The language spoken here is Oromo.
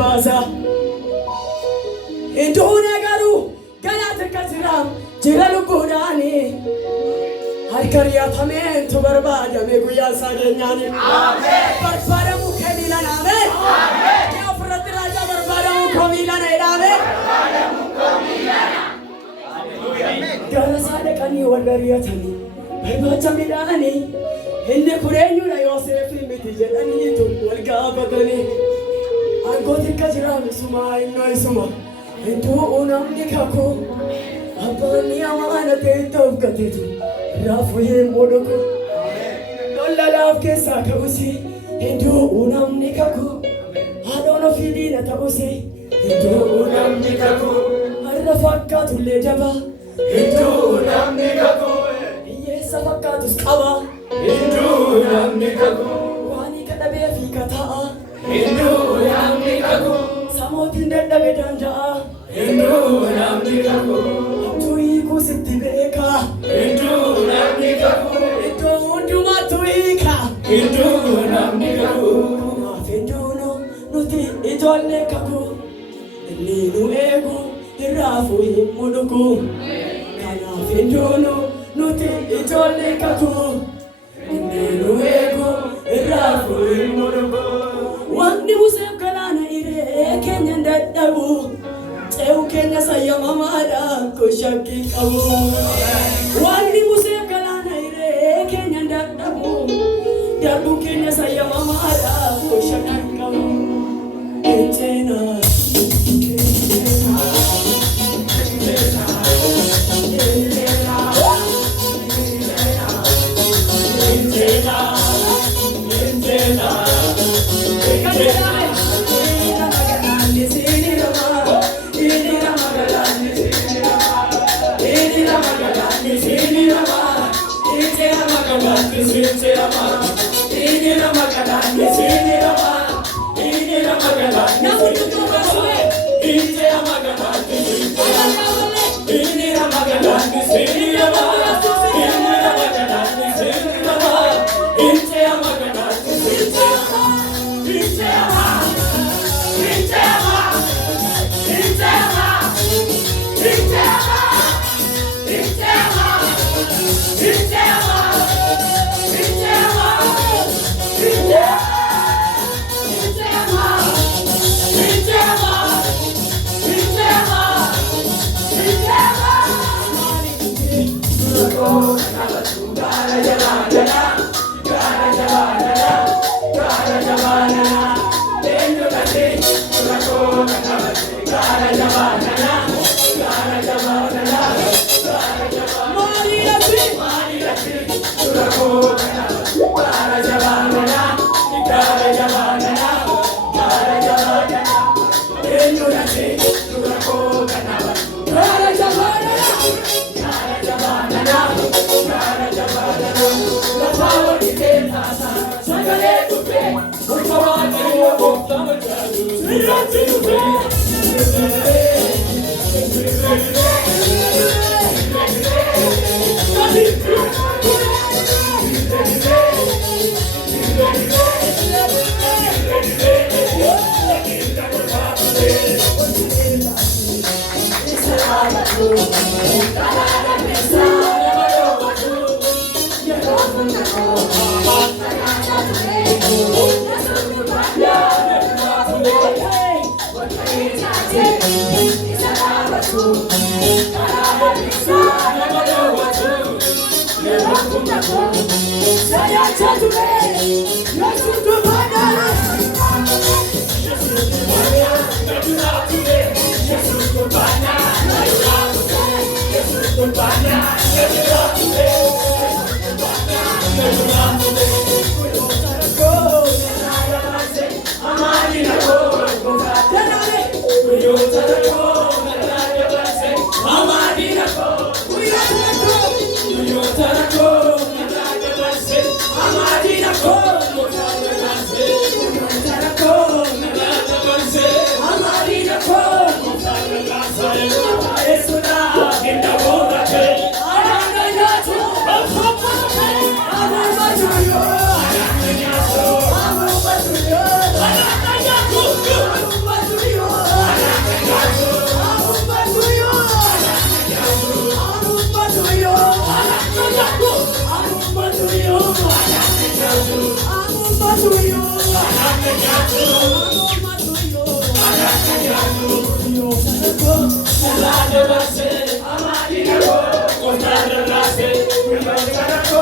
Baza Induna garu galata kasiram jiralu kodani Harkariya thamen tu barbada me guya sagenyani Amen Barbada mukhemila name Amen Ya Frat Raja barbada mukhemila name Barbada mukhemila Hallelujah Gala sade kani wandariya thani barbada midani Hinde kurenyu na Yosef miti jedani tu walga badani Angotin kajiram suma inno suma Hindu unam nikako Abani amana te tawkatetu Rafuye moduko Nolla laf ke sakha usi Hindu unam nikako Adono fidi na ta usi Hindu unam nikako Arra fakka tulle jaba Hindu unam nikako Yesa fakka tuskaba Hindu unam nikako Wani kadabe fika taa Hindu unam nikako Samotin daddabe danja Hindu unam nikako Tui kusitti beka Hindu unam nikako Hindu unduma tuika Hindu unam nikako Hinduno nuti ijolle kako Ninu ego hirafu himuduku Kana hinduno nuti ijolle kako Ninu ego hirafu himuduku Wandi musem kalana ire Kenya ndadabu Teu Kenya sayama mada Kushaki kabu Wandi musem kalana ire Kenya ndadabu Dabu Kenya sayama mada Kushaki kabu Enchena Amadina Amadi Nago, Costa de Rase, we don't